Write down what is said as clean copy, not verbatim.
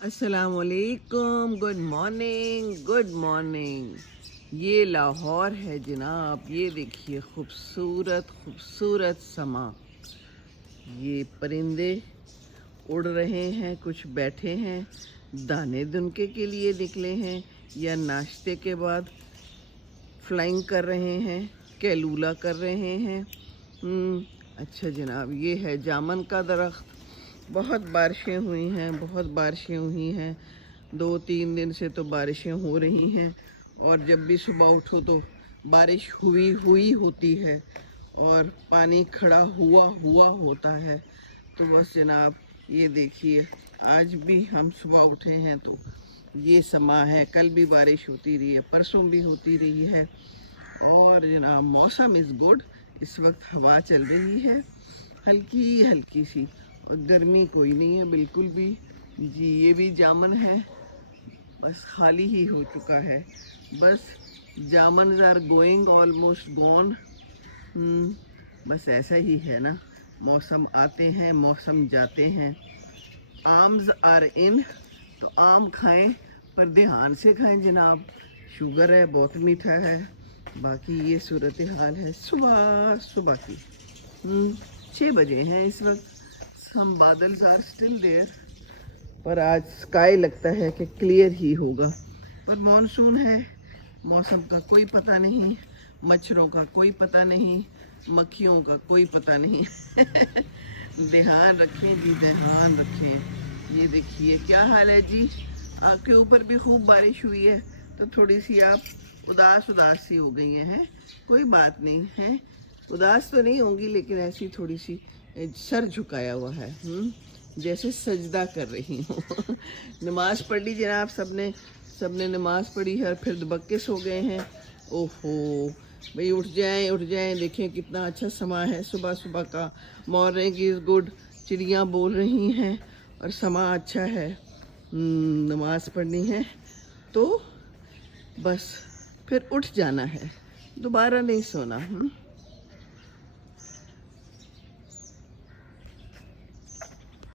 अस्सलाम वालेकुम, good morning. ये लाहौर है जनाब। ये देखिए खूबसूरत खूबसूरत समा। ये परिंदे उड़ रहे हैं, कुछ बैठे हैं, दाने दुनके के लिए निकले हैं या नाश्ते के बाद फ्लाइंग कर रहे हैं, कैलूला कर रहे हैं। अच्छा जनाब, ये है जामन का दरख्त। बहुत बारिशें हुई हैं, बहुत बारिशें हुई हैं। 2-3 दिन से तो बारिशें हो रही हैं और जब भी सुबह उठो तो बारिश हुई होती है और पानी खड़ा हुआ होता है। तो बस जनाब, ये देखिए आज भी हम सुबह उठे हैं तो ये समा है। कल भी बारिश होती रही है, परसों भी होती रही है और जनाब मौसम इज़ गुड। इस वक्त हवा चल रही है हल्की हल्की सी और गर्मी कोई नहीं है बिल्कुल भी। जी ये भी जामन है, बस खाली ही हो चुका है। बस जामन आर गोइंग ऑलमोस्ट गॉन। बस ऐसा ही है ना, मौसम आते हैं मौसम जाते हैं। आम्स आर इन, तो आम खाएं पर ध्यान से खाएं जनाब। शुगर है, बहुत मीठा है। बाकी ये सूरत हाल है सुबह की। 6 बजे हैं इस वक्त। हम बादल आर स्टिल देयर, पर आज स्काई लगता है कि क्लियर ही होगा। पर मॉनसून है, मौसम का कोई पता नहीं, मच्छरों का कोई पता नहीं, मक्खियों का कोई पता नहीं। ध्यान रखें जी, ध्यान रखें। ये देखिए क्या हाल है जी। आपके ऊपर भी खूब बारिश हुई है तो थोड़ी सी आप उदास सी हो गई हैं। कोई बात नहीं है, उदास तो नहीं होंगी लेकिन ऐसी थोड़ी सी सर झुकाया हुआ है, जैसे सजदा कर रही हूँ। नमाज पढ़ ली जनाब, सबने नमाज पढ़ी है और फिर दुबक्के सो गए हैं। ओहो भाई, उठ जाएं। देखें कितना अच्छा समा है सुबह सुबह का। मॉर्निंग इज़ गुड, चिड़ियाँ बोल रही हैं और समा अच्छा है। नमाज पढ़नी है तो बस फिर उठ जाना है, दोबारा नहीं सोना।